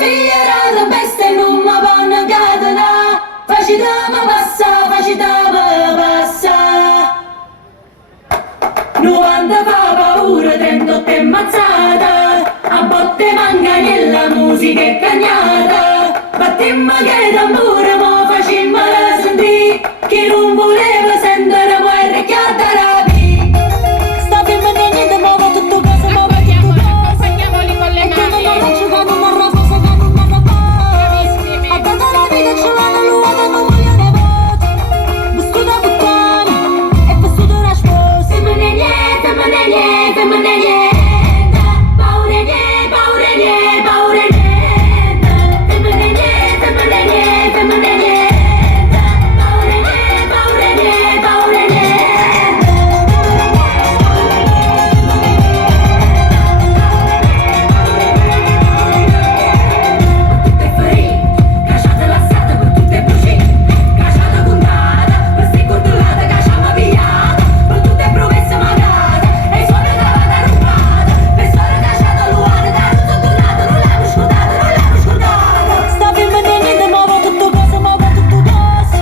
Sofia era la bestia e non mi vanno a catenare. Facitama passa 90 fa paura, 38 è mazzata. A botte manca nella musica è cagnata. Battemmo che tamburo, mo facemmo la sentì. Chi non voleva sentire guerra chiatta rapi. Sta fermando niente, ma va tutto cosa, ma va tutto cosa. Accompagniamoli con le mani. Non faccio che non arraposa, che non arraposa. A tutta la vita ce l'hanno l'uomo, non voglio ne voti. Vissuta puttana e vissuto una sposa. Femmine niente, femmine niente, femmine niente. Paura niente, paura niente, paura niente. Femmine niente, femmine niente, femmine niente. Paura niente, paura niente, paura niente. Tutte ferite, cacciate lassate per tutte brucite. Cacciata puntata, per sti cortolate cacciamo pigliata. Per tutte promesse magate, e i suoni cavate rubate. Per storia cacciata luata, da ruzzo tornato, non l'hanno scordato, non l'hanno scordato. Sta fermando niente, ma va tutto cosa, ma va tutto cosa.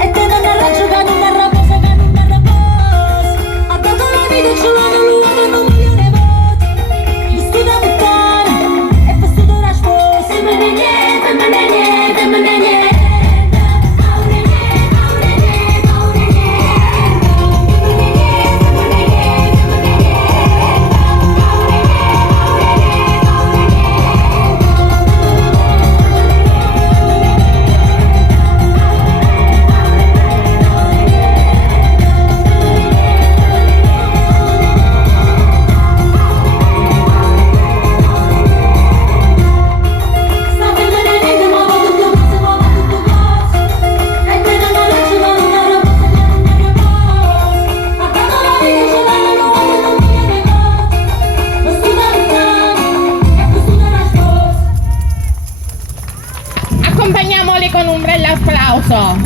E te non arraggio che non arraposa, che non arraposa. Ha dato la vita, ce l'hanno l'uomo, non voglio ne voti. Vissuta puttana e vissuto una sposa. Femmine niente, femmine niente, femmine niente. Paura niente, paura niente, paura niente. Femmine niente, femmine niente, femmine niente. Paura niente, paura Sta fermando niente, ma va tutto cosa, ma va tutto cosa. E te non arraggio che non arraposa, che non arraposa. Ha dato la vita, ce l'hanno l'uomo, non voglio ne voti. Vissuta puttana e vissuta una sposa. Accompagniamoli con un bel applauso.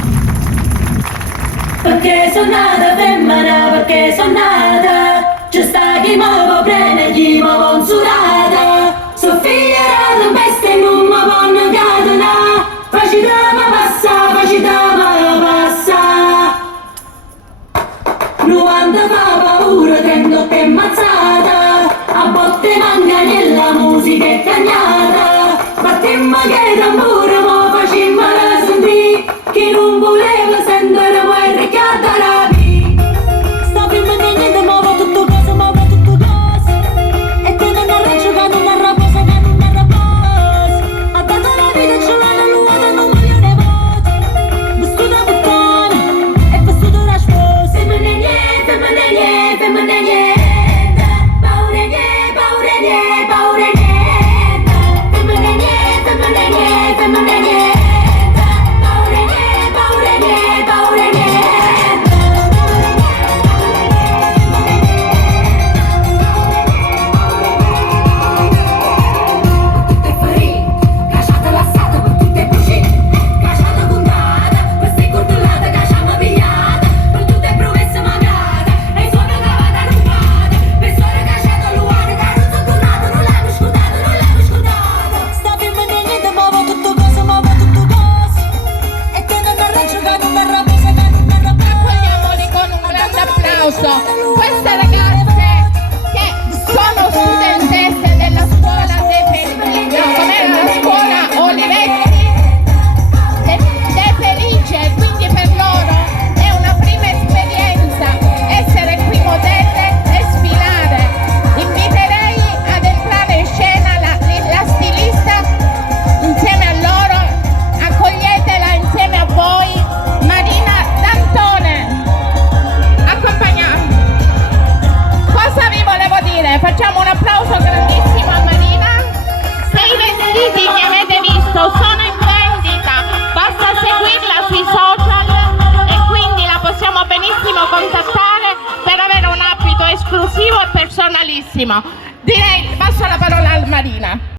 Perché sono nata femmina, perché sono nata. C'è sta chi mi può prendere, chi mi può insulata. Sofia era la bestia e non mi vanno a catenare. Facitama passa 90 fa paura, 38 è mazzata. A botte manca nella musica è cagnata. Battemmo che tamburo, mo facemmo la sentì. Chi non voleva sentire guerra chiatta rapi. Sta fermando niente, ma va tutto cosa, ma va tutto cosa. E te non arraggio che non arraposa, che non arraposa. Ha dato la vita, ce l'hanno l'uomo, non voglio ne voti. Vissuta puttana e vissuto una sposa. Femmine niente, femmine niente, femmine niente. Paura niente, paura niente, paura niente. Femmine niente, femmine niente, femmine niente. Paura niente, paura niente, paura niente. Tutte ferite, cacciate lassate per tutte brucite. Cacciata puntata, per sti cortolate cacciamo pigliata. Per tutte promesse magate, e i suoni cavate rubate. Per storia cacciata luata, da ruzzo tornato, non l'hanno scordato, non l'hanno scordato. Sta fermando niente, ma va tutto cosa, ma va tutto cosa. E te non arraggio che non arraposa, che non arraposa. Accogliamoli con un grande applauso. Queste ragazze che sono studentesse della scuola De Felice, no, com'era la scuola Olivetti De Felice, quindi per loro è una prima esperienza essere qui modelle e sfilare. Inviterei ad entrare in scena la stilista insieme a loro, accoglietela insieme a voi, Marina D'Antone. Accompagnate. Cosa vi volevo dire? Facciamo un applauso grandissimo a Marina. Se i vestiti che avete visto sono in vendita, basta seguirla sui social e quindi la possiamo benissimo contattare per avere un abito esclusivo e personalissimo. Direi, passo la parola a Marina.